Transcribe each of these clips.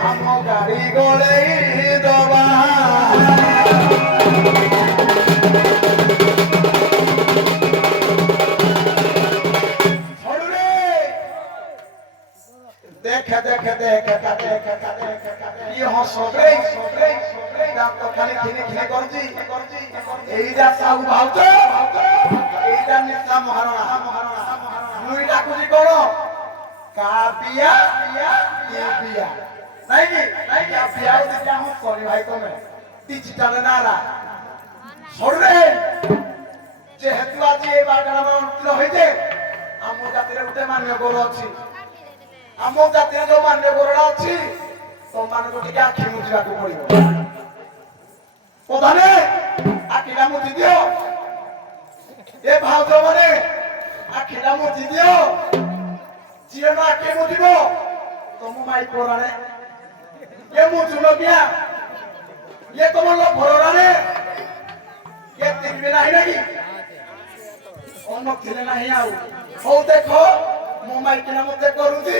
ଆମ ଗାଡ଼ି ଗଳେଇ ଦବା ଦେଖେ ଦେଖେ ଦେଖେ ଇଏ ହସବେ ତ ଖାଲି ଖିନି ଖିନି କରୁଛି ଏଇଟା ସାହୁ ଭାଉଜ ଏଇଟା ନିଶା ମହାରଣା ମୁଇଁ ଡାକୁଛି କଣ କାବିଆ ବିଆ ନାଇଁ କି ବିଆ ଦେଖିଆ ହଁ କରି ଭାଇ ତମେ ডিজিটাল নারা সরে যেহেতু আজ এই বাগান অনুষ্ঠিত হয়েছে আম জাতির গোটে মান্য গৌর অছি আম জাতির যে মান্য গৌরটা অছি তোমাকে টিকে আখি মুছিବାକୁ পড়িব প্রধানে আখিটা মুছি দিও এ ভাউজ মানে আখিটা মুছি দিও জিও না আখি মুছিব তম মাই পরানে এ মুছুলো কিয়া ये তোমার লোক ভররা রে ये দেখবে নাই নাকি অন্য ছেলে নাই আউ হও দেখো মোবাইল কিনা মতে করুছি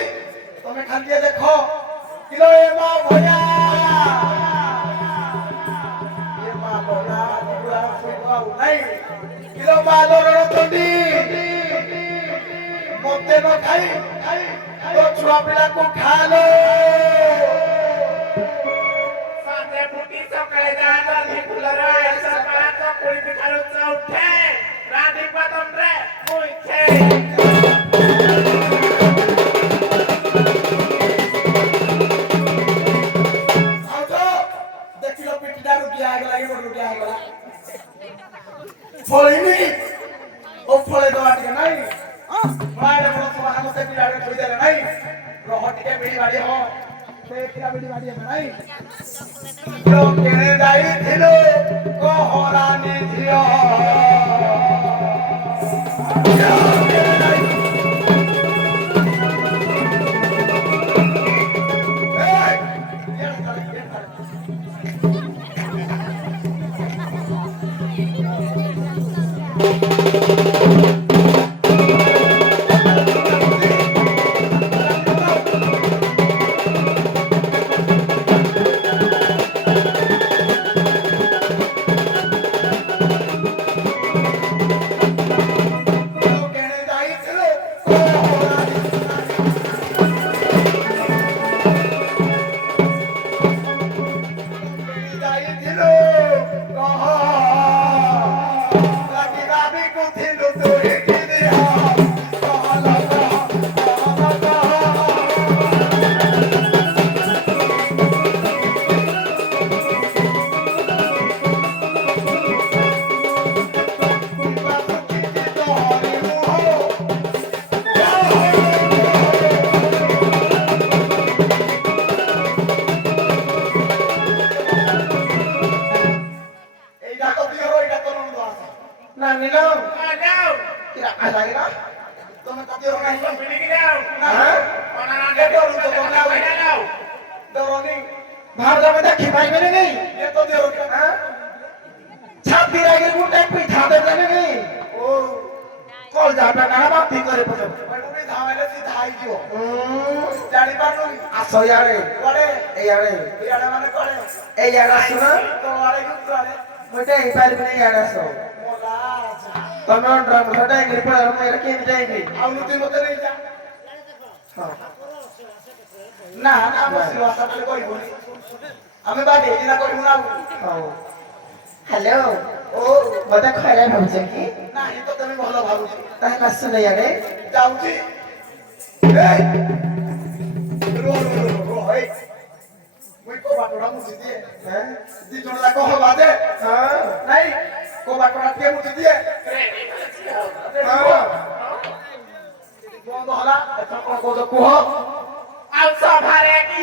তুমি খালি দেখো কিলো এ মা ভয়া এ মা ভয়া পুরা ফুইবাউ নাই কিলো মা লড়ন তন্ডি মতে ন খাই তো ছুয়া পিলা কো খালো ଲାଗିଲା ତମେ କତିର ନାହିଁ ପିଡ଼ିକି ଯାଉ ନା ଅନାନା ଏ ଡରୁ ତ ତମେ ଆଉ ଯାଉ ଡରନି ভারত মধ্যে দেখি পাইবে নাকি ଏ ତ ଦେହ হ্যাঁ ছাতি লাগে গুটে পিঠা দেবে নাকি ও কল যাবে না বাতি করে পড়ে বেডুরি ধামেলে সিধা আইଯିବ জানি পারলুনি আসো ইয়ারে কোড়ে এইয়ারে ইয়াড়ে মানে কোড়ে এইয়ারে আসো না তো আড়ে কি কোড়ে মইটা এই পারবে না ইয়ারে আসো মোলা যা তুমি অন্ড্রাম ছটা ইংলিশ পড়া আমি এরা কি যাইনি আউনুতি মতে নেই যা হ্যাঁ না না আমি সিওয়াসা বলে কইবনি আমি বাড়ি এদিনা কইবু না হ্যাঁ হ্যালো ও মতে খরে ভাবছ কি না ই তো তুমি ভালো ভাবুছি তাহলে আসো না ইয়ারে যাউছি এই রো রো রো এই মুই কো বাটরা মুছি দিয়ে হ্যাঁ দি জন লাগ হবা দে হ্যাঁ নাই কো বাটরা কে মুছি দিয়ে হ্যাঁ বন্ধ হলা এখন কোন কোদ কুহ ଆଉ ସଭାରେ କି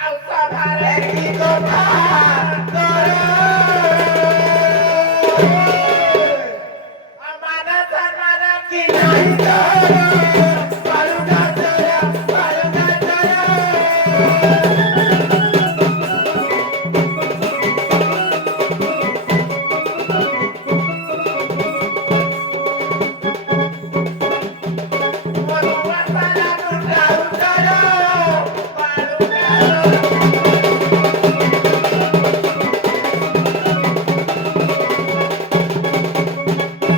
ଆଉ ସଭାରେ କି କଥା ମାନ ସମ୍ମାନ କି ନାହିଁ ବାଲୁକା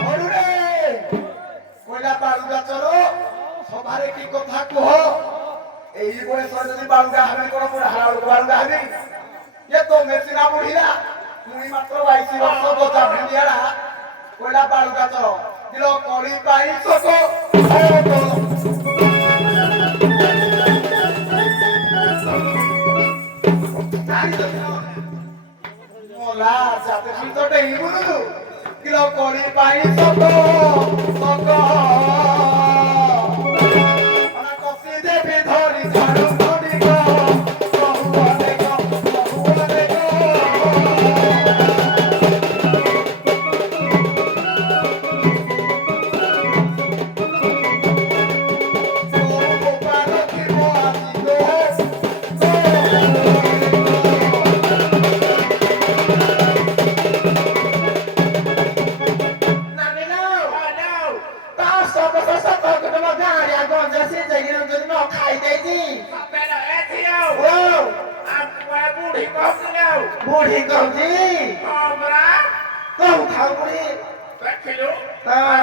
অরুণে কইলা বালুগা চলো সভারে কি কথা কুহ এই বয়সরে যদি বালুগা হাবি কোন পুরা হারাল বালুগা হাবি এ তো মেসিনা বুড়িলা মুই মাত্র 22 বর্ষ বজা ভিডিয়ারা কইলা বালুগা চলো দিল কলি পাই সক মোলা যাতে ভিতরে ইবুনু কিল কলি পাই সক সক আনা কসি দেবি ধরি ঝাড়ু ধরি গো বহু দেখো নানি নাও তা সব সব তো তোমার গাড়ি আগন যাসি জায়গা যদি ন খাই দেইছি ও বুড়ি কହୁଛି କହୁ ଖାଉ ବୁଢୀ ହଁ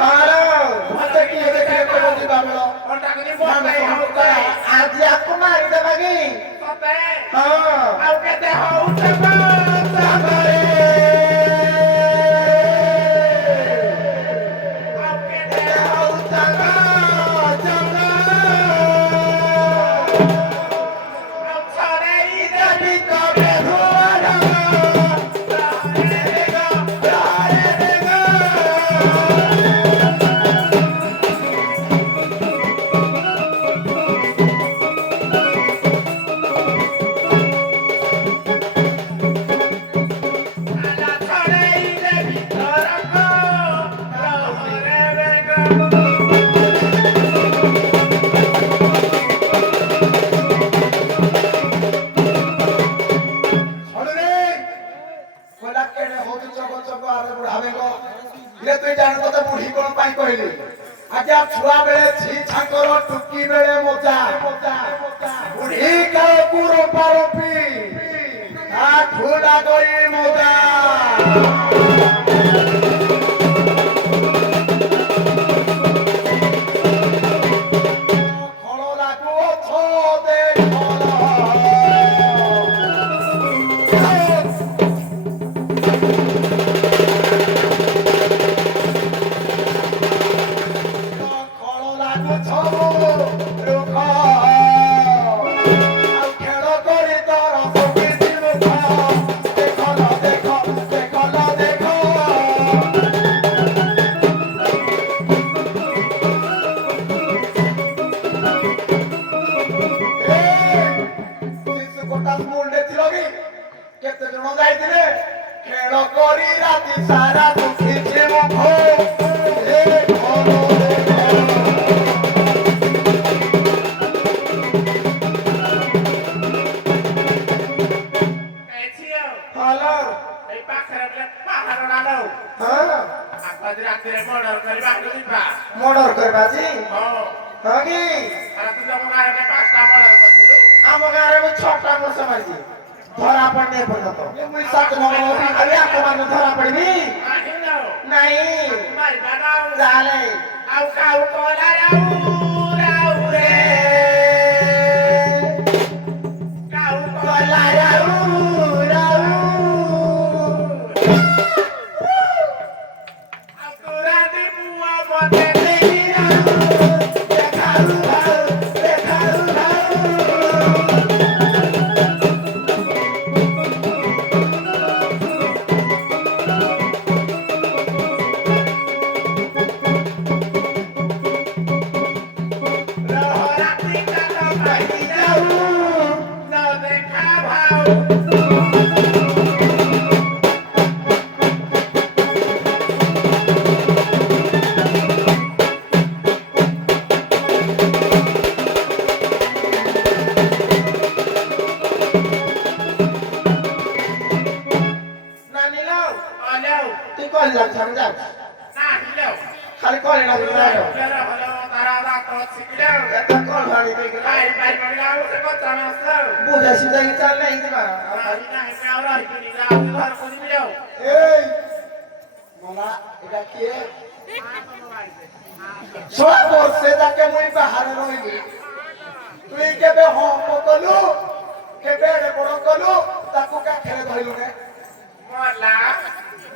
ହାଲୋ ମତେ କିଏ ଦେଖିଲେ କହୁଛି ବାବଳ ଆଜି ଆକୁ ମାରିଦେବା କି ହଁ ଆଉ କେତେ ହଉଛ ସାଗରେ ଆଉ କେତେ ହଉ ଚାଙ୍ଗ ଚାଙ୍ଗ ଆଉ ଛଡ଼େଇ ଦେବି କବେ ଧୁଆର ଛଡ଼ରେ କହିଲା କେଡ଼େ ହଉଛୁ ଚଗ ଚଗ ଆରେ ବୁଢ଼ାବେଗ ଇରେ ତୁଇ ଜାଣୁ ତତେ ବୁଢ଼ୀ କଣ ପାଇଁ କହିଲି ଆଜ୍ଞା ଛୁଆ ବେଳେ ଝି ଛାଙ୍କର ଟୁକି ବେଳେ ମଜା ବୁଢ଼ୀ କାଳକୁ ରୋପା ରୋପି ଠୁଲା କରି ମଜା ଖଳ ଲାଗୁ ଅଛ ଖଳ ଲାଗୁ ଛବୁ ରୁଖ ଆଉ ଖେଳ କରି ତର ସଖୀ ମୁଖ ଦେଖଲ ଦେଖ ଦେଖଲ ଦେଖ ରାତିରେ ମର୍ଡର କରିବା ଯିବା ମର୍ଡର କରିବା ଆଜି ହଁ ହଁ କି ତୁ ତମ ଗାଁରେ 5ଟା ମର୍ଡର କରିଥିଲୁ ଆମ ଗାଁରେ ମୁଁ 6ଟା ବର୍ଷ ମାରିଛି ଧରା ପଡିନି ଏପର୍ଯ୍ୟନ୍ତ ମୁଁ 7 ନମ୍ବର ଆରେ ଆପଣମାନେ ଧରା ପଡିବି ନାହିଁ ଯାଉ ନାଇଁ ମାରିବା ନା ଚାଲେ ଆଉ କାଉ କଲା ରାଉ ରେ କାଉ କଲା ରାଉ ରାଉ ଆଉ ତୋରା ଦି ପୁଅ ମତେ ଦେଖି ଦେଖାଉ ଭାଉ ଦେଖାଉ ଭାଉ ରାତି କାଟ ପାଇକି ଯାଉ ନ ଦେଖା ଭାଉ ନାନୀ ଲୋ ଅଲେଉ তুই কল লাগছ আমি যাও ନାହିଁ ଲେଉ খালি কলে না তুই যাও ହଲ ତାର ଦାନ୍ତ ଶିଖିଲେଉ এত কল ভাড়ি তুই ଖାଇ ପାଇ ପଡ଼ିଲା ଆଉ ସେ କଞ୍ଚା ମାସ ଆଉ বুঝা সুঝা কি চাল নাই দিবা ନାହିଁ ନାହିଁ ଆଉ ରହିବିନି ଯାଉ ଘରକୁ ଯିବି ଆଉ এই মলা এটা কি ছোড়া বসে যাকে মুই বাহারে রইলি তুই কেবে হম কলু কেবে এড়ে বড় কলু তাকু কাখেরে ধইলু নে ମଲା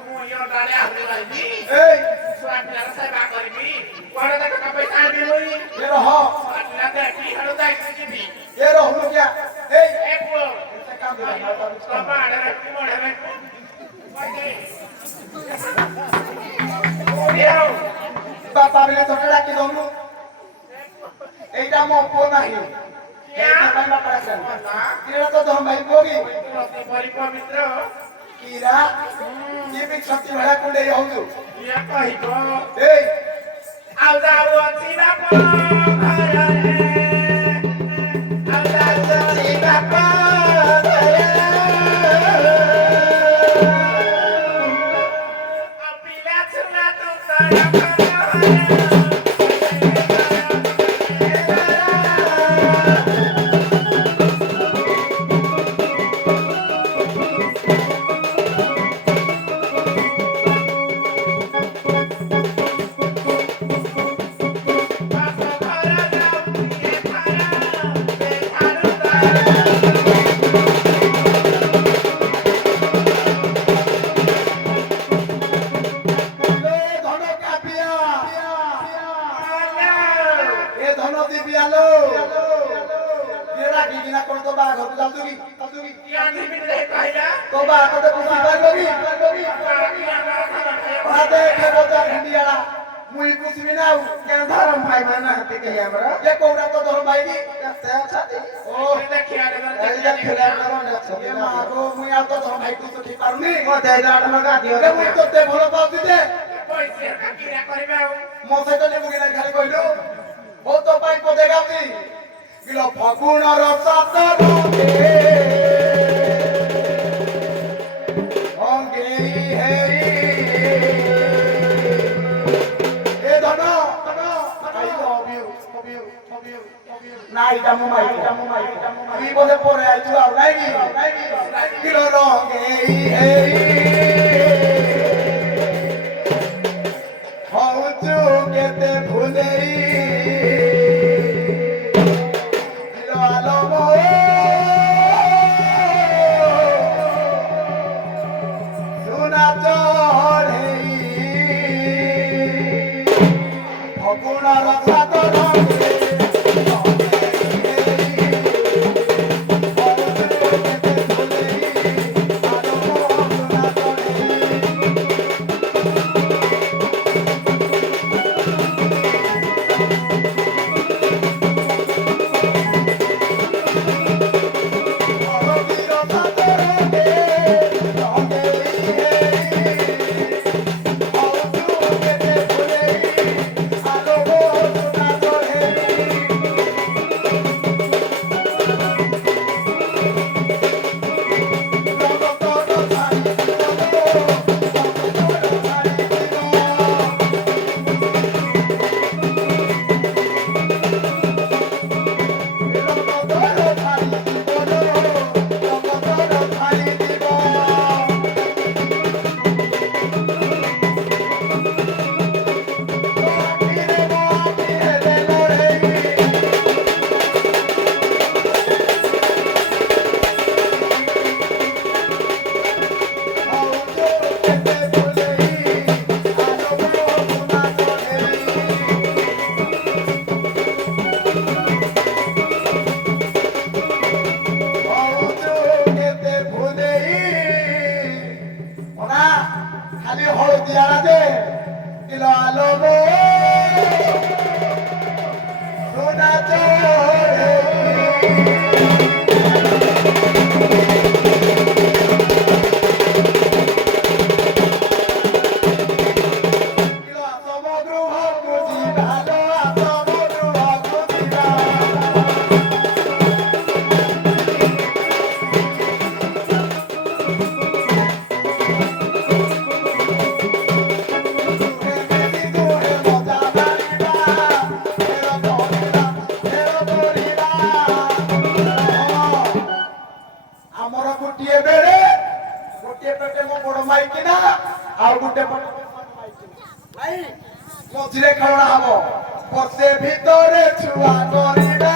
ମୁଁ ଇଏ ଅଣ୍ଡାରେ ଆହୁରି ରହିବି এই ଛୁଆ ପିଲାର ସେବା କରିବି କୁଆଡ଼େ ଦେଖ ପଇସା ଆଣିବି ମୁଇଁ এ রহ ଛୁଆ ପିଲା ଦେଖି ହାଡ଼ୁ ଯାଇକି ଯିବି এ রহলু কিয়া এই ଏ ପୁଅ এতে কাম দিবা না ତମ ଆଡ଼େ ରଖି ମଡ଼େ ରଖି বাবা বলে তোকে ডাকি দমু এইটা মো পো নাহি এইটা পাই বাপা আছেন এরা তো ধম ভাই বগি পবিତ୍ର কিরা কি বি ছতি ভেড়া কুঁডে হউছু ଇଏ କହିବ এই ଆଉ ଯାଉଅଛି ବାପ ଘରରେ ଆଉ ଯାଉଅଛି ବାପ ଘରେ ଆଉ ପିଲା ଛୁଆ ତୁ এ ধন কাপিয়া এ ধন দিবিয়ালো এরা কি কিনা কোন তো বা ঘর যাও তুই তো বা কত খুশি পারবি হাতে খেবো তার হিন্দিয়ালা মুই খুশি নাও কেন ধরম ভাই মানে হাতে কই আমরা এ কোউরা তো ধর বাইনি কেতে আছাতি ও এইটা খেলা না মনে আছে এ মা গো মুই আর তো ধর ভাই তুই তো ঠিক পারুনি মতে দাঁড় লগা দিও এ মুই তো তে ভালো পাউছি দে କରିବେ ଆଉ ମୋ ସହିତ ନେବୁ କି ନାହିଁ ଖାଲି କହିଲୁ ବୋଉ ତୋ ପାଇଁ ପଦେ ଗାଉଚି କିଲୋ ଫଗୁଣର ସାତ ରଙ୍ଗେ ଅଙ୍ଗେଇ ହେଇ ଏ ଧନ ଆଇ ଲଭ୍ ୟୁ ନା ଏଇଟା ମୋ ମାଇ তুই ବୋଧେ ପରେ ଆଇଛୁ ଆଉ ନାଇଁ କି କିଲୋ ରଙ୍ଗେଇ ହେଇ ହଉଛୁ କେତେ ଭୁଲେଇ କିଲୋ ଆଲମ ସୁନା ଚଢ଼େଇ ଫଗୁଣର ସାତ ରଙ୍ଗେ Hey! ମଝିରେ ଖେଳଣା ହବ ବର୍ଷେ ଭିତରେ ଛୁଆ କରିବା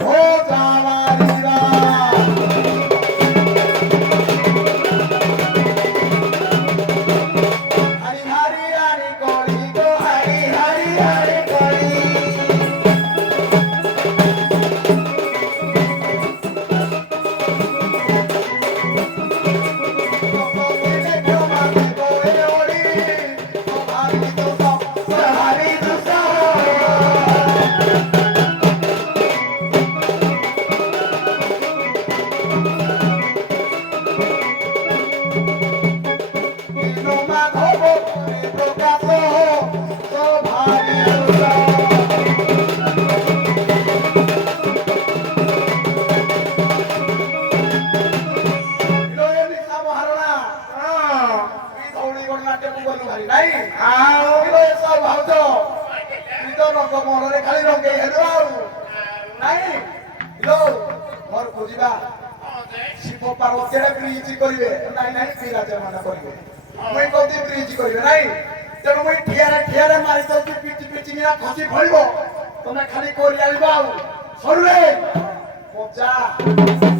ଭୋଜା ମାରିବା ହାରି ହାରି ହାରି କଳି ଗୋ ହାରି ହାରି ହାରି କଳି ଶିବ ପାର୍ବତୀ ବ୍ରିଜ କରିବେ ନାଇଁ ନାଇଁ ବିରାଜମାନ କରିବେ ମୁଇଁ କହୁଛି ବ୍ରିଜ କରିବେ ନାଇଁ ତେଣୁ ମୁଇଁ ଠିଆରେ ମାରି ଦଉଛି ପିଚି ପିଚି କିନା ଖସି ଫଳିବ ତମେ ଖାଲି କରି ଆଣିବ ଆଉ ସରୁରେ ମଜା